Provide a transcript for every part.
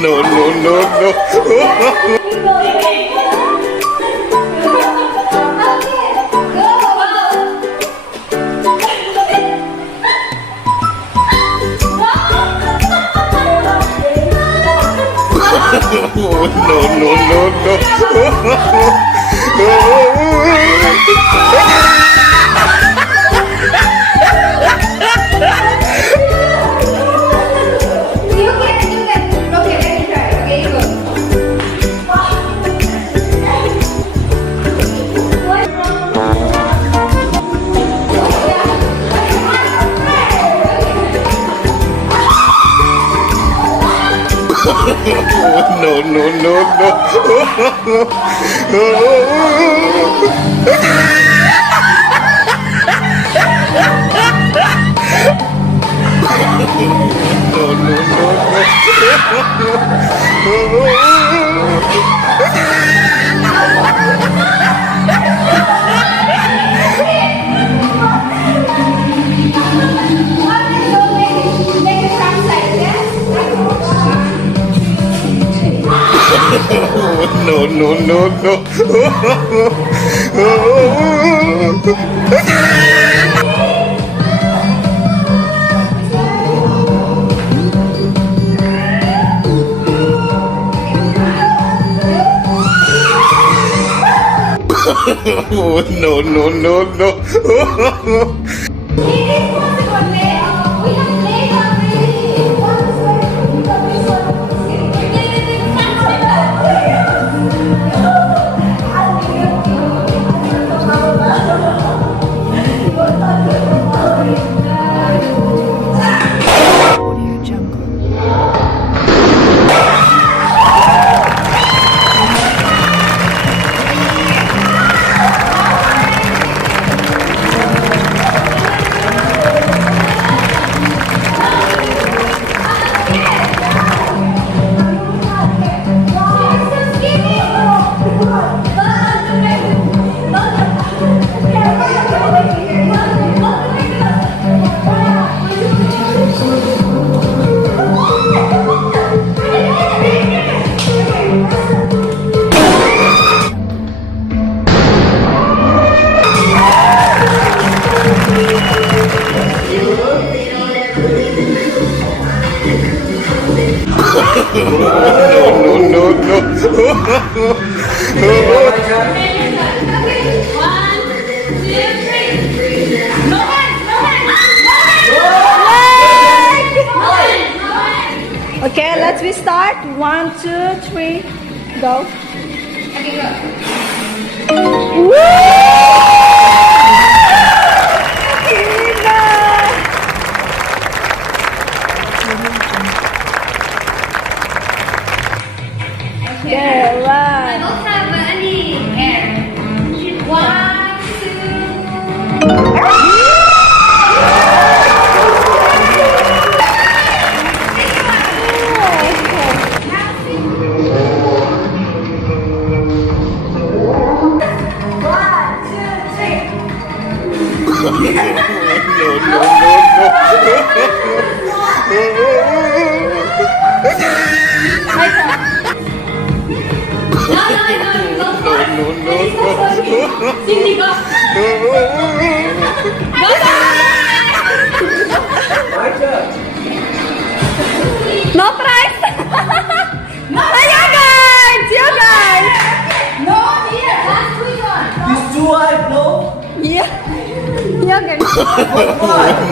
No, no, no, no. Oh, no, no, no, no, no, no, no, no. No, no, Okay, let's restart. 1, 2, 3, go. Okay, go. Okay, I one. don't have any hair. 经理哥， No prize. No, you guys, you guys. No, here, last week one. These two I know. Yeah, you guys.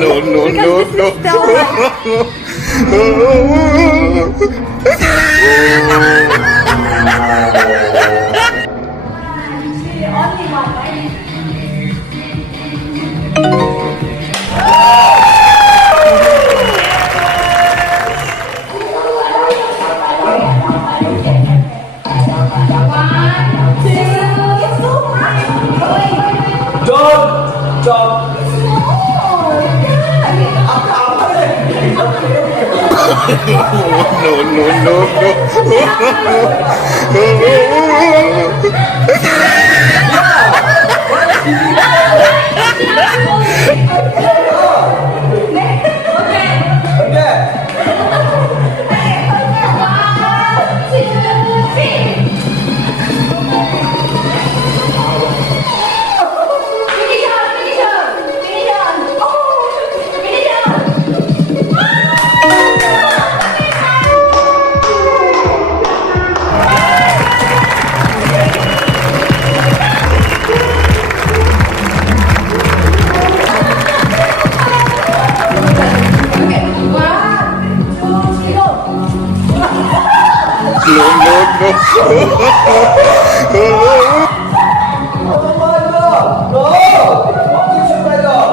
no, no, no, no. Only one, right? Stop. No, no, no, no. Okay. Oh my God! No! What did you make up?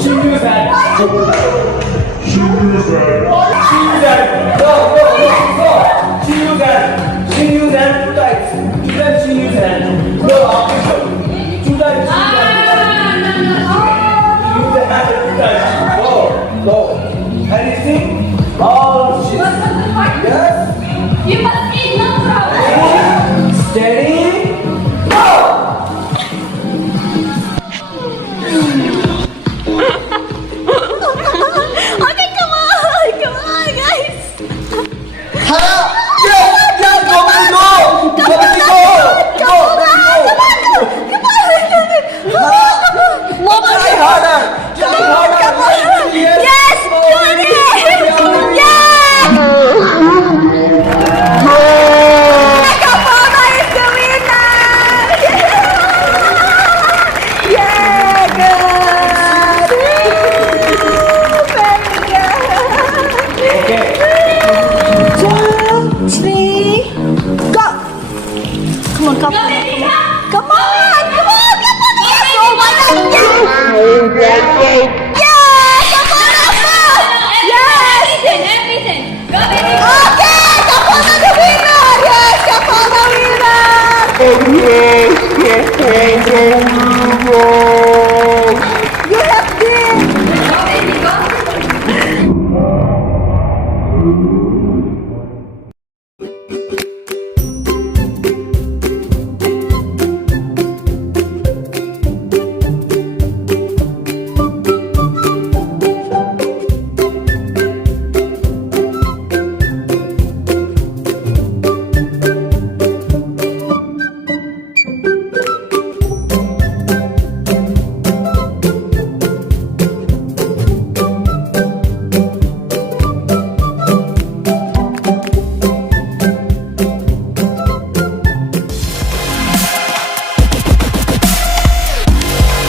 She knew that. She knew that. No. She knew that. She knew that. Right. Even she knew that. No, official. Tonight. No. Anything? Oh, shit. Yes. You must eat, no problem. Steady. Go. Okay, come on, guys. Yes, got it. Yeah. Kapama is the winner. Yeah, good. Very good. 2, 3, go. Come on, come on, come on. Yes, oh my God. Yes, Kapama. Yes. Everything. Go, baby. Okay, Kapama the winner. Yes, Kapama winner. Yes, yes, yes, yes.